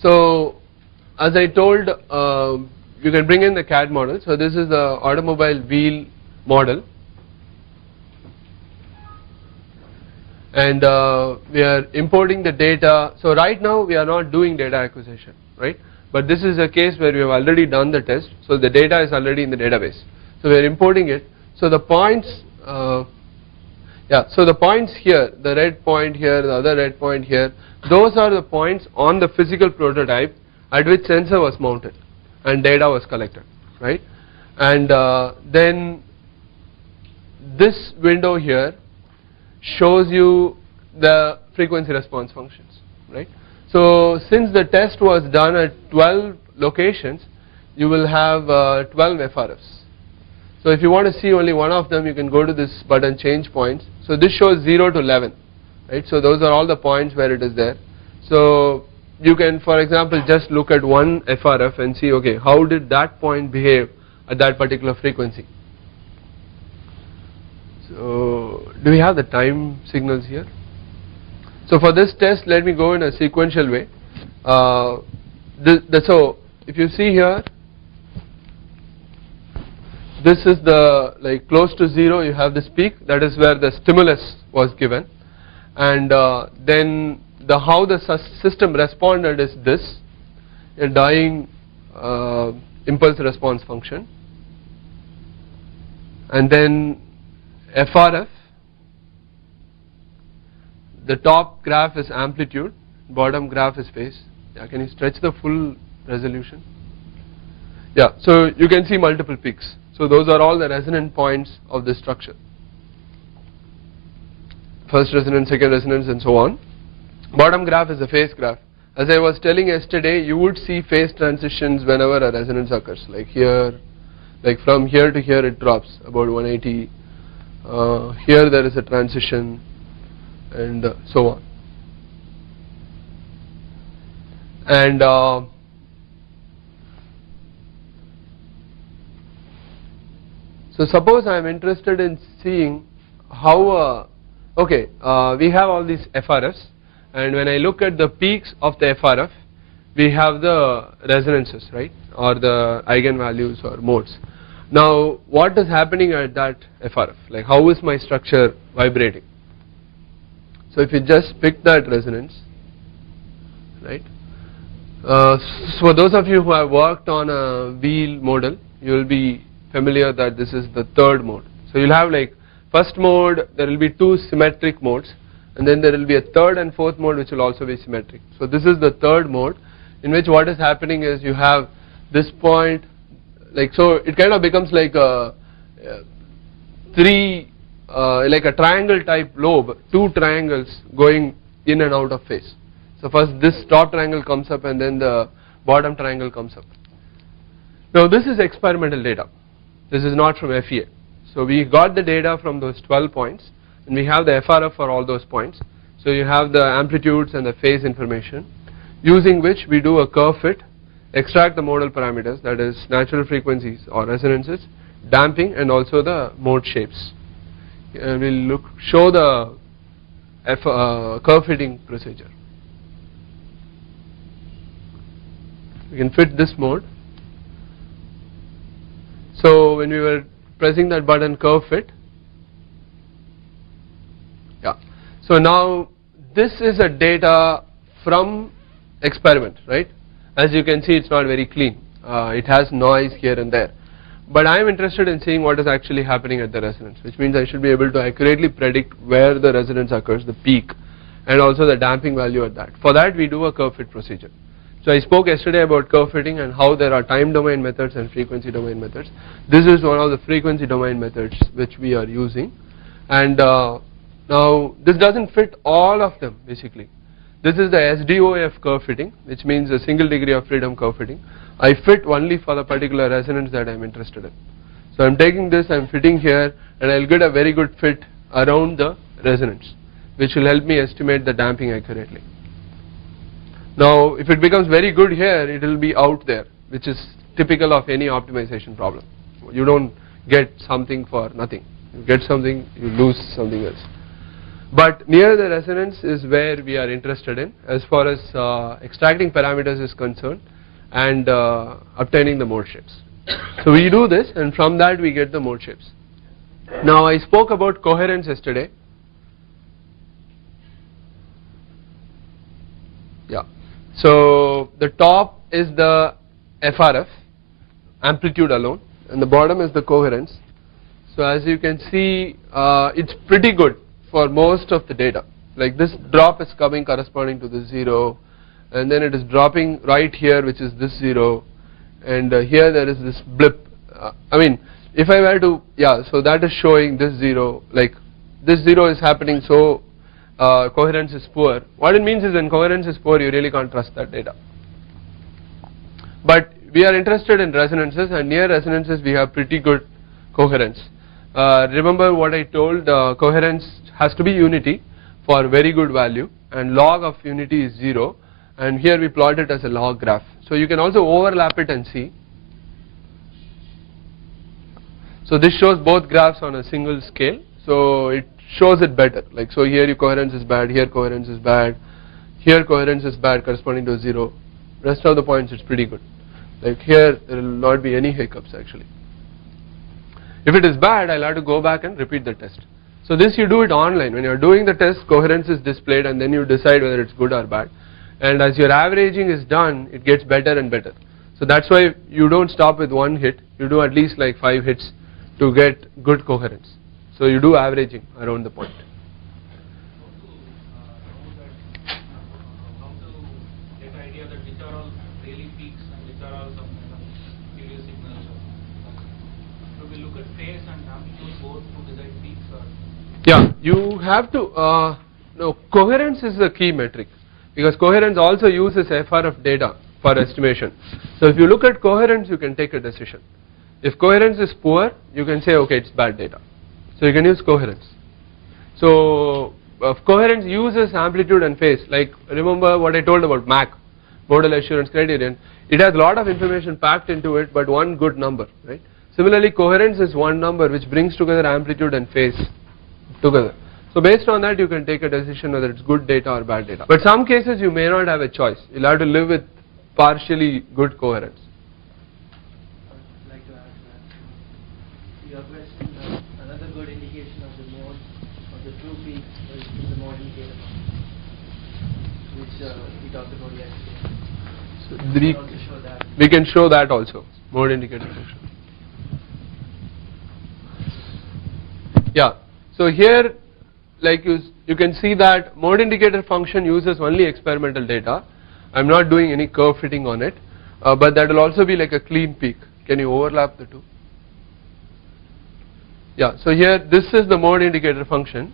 So as I told, you can bring in the CAD model. So this is the automobile wheel model, and we are importing the data. So right now we are not doing data acquisition, right? But this is a case where we have already done the test, so the data is already in the database. So we are importing it. So the points, so the points here, the red point here, the other red point here, those are the points on the physical prototype at which sensor was mounted and data was collected, right? And then this window here shows you the frequency response functions, right? So since the test was done at 12 locations, you will have 12 FRFs. So if you want to see only one of them, you can go to this button, change points. So this shows 0 to 11, right? So those are all the points where it is there. So you can, for example, just look at one FRF and see, okay, how did that point behave at that particular frequency? So do we have the time signals here? So for this test, let me go in a sequential way. So if you see here, this is the, like, close to 0, you have this peak, that is where the stimulus was given, and then how the system responded is this, a dying impulse response function, and then FRF, the top graph is amplitude, bottom graph is phase. Yeah, can you stretch the full resolution? Yeah, so you can see multiple peaks. So those are all the resonant points of this structure. First resonance, second resonance, and so on. Bottom graph is a phase graph. As I was telling yesterday, you would see phase transitions whenever a resonance occurs. Like here, like from here to here it drops about 180. Here there is a transition, and so on. And so suppose I am interested in seeing how, we have all these FRFs, and when I look at the peaks of the FRF, we have the resonances, right, or the eigenvalues or modes. Now what is happening at that FRF, like how is my structure vibrating? So if you just pick that resonance, right, so those of you who have worked on a wheel model, you will be familiar that this is the third mode. So you'll have, like, first mode, there will be 2 symmetric modes, and then there will be a third and fourth mode which will also be symmetric. So this is the third mode, in which what is happening is you have this point, like, so it kind of becomes like a like a triangle type lobe, 2 triangles going in and out of phase. So first this top triangle comes up and then the bottom triangle comes up. Now this is experimental data. This is not from FEA. So we got the data from those 12 points, and we have the FRF for all those points. So you have the amplitudes and the phase information, using which we do a curve fit, extract the modal parameters, that is natural frequencies or resonances, damping, and also the mode shapes. We'll show the curve fitting procedure. We can fit this mode. So when we were pressing that button, curve fit, yeah. So now this is a data from experiment, right? As you can see, it's not very clean. It has noise here and there. But I am interested in seeing what is actually happening at the resonance, which means I should be able to accurately predict where the resonance occurs, the peak, and also the damping value at that. For that we do a curve fit procedure. So I spoke yesterday about curve fitting and how there are time domain methods and frequency domain methods. This is one of the frequency domain methods which we are using, and now this doesn't fit all of them basically. This is the SDOF curve fitting, which means a single degree of freedom curve fitting. I fit only for the particular resonance that I am interested in. So I am taking this, I am fitting here, and I will get a very good fit around the resonance, which will help me estimate the damping accurately. Now if it becomes very good here, it will be out there, which is typical of any optimization problem. You don't get something for nothing. You get something, you lose something else. But near the resonance is where we are interested in as far as extracting parameters is concerned and obtaining the mode shapes. So we do this, and from that we get the mode shapes. Now I spoke about coherence yesterday. Yeah. So the top is the FRF, amplitude alone, and the bottom is the coherence. So as you can see, it's pretty good for most of the data. Like this drop is coming corresponding to the 0, and then it is dropping right here, which is this 0, and here there is this blip. I mean, if I were to, yeah, so that is showing this 0, like this 0 is happening, so coherence is poor. What it means is when coherence is poor, you really can't trust that data. But we are interested in resonances, and near resonances we have pretty good coherence. Remember what I told, coherence has to be unity for very good value, and log of unity is 0, and here we plot it as a log graph. So you can also overlap it and see. So this shows both graphs on a single scale, so it shows it better. Like so here your coherence is bad, here coherence is bad, here coherence is bad corresponding to 0. Rest of the points it's pretty good. Like here there will not be any hiccups actually. If it is bad, I'll have to go back and repeat the test. So this you do it online. When you're doing the test, coherence is displayed and then you decide whether it's good or bad. And as your averaging is done, it gets better and better. So that's why you don't stop with one hit, you do at least like 5 hits to get good coherence. So you do averaging around the point. How to get an idea that which are all really peaks and which are all some kind of curious signals? So we look at phase and amplitude both to decide peaks or? Yeah, you have to, no, coherence is the key metric, because coherence also uses FRF data for estimation. So if you look at coherence, you can take a decision. If coherence is poor, you can say okay, it's bad data. So you can use coherence. So coherence uses amplitude and phase. Like remember what I told about MAC, modal assurance criterion. It has a lot of information packed into it, but one good number, right? Similarly, coherence is one number which brings together amplitude and phase together. So based on that, you can take a decision whether it's good data or bad data. But some cases you may not have a choice. You'll have to live with partially good coherence. I'd like to add that. To your question, another good indication of the mode of the true peak is the mode indicator, which we talked about yesterday. So We can also show that. we can show that also, mode indicator function. Yeah, so here like you can see that mode indicator function uses only experimental data. I'm not doing any curve fitting on it, but that will also be like a clean peak. Can you overlap the two? Yeah, so here this is the mode indicator function.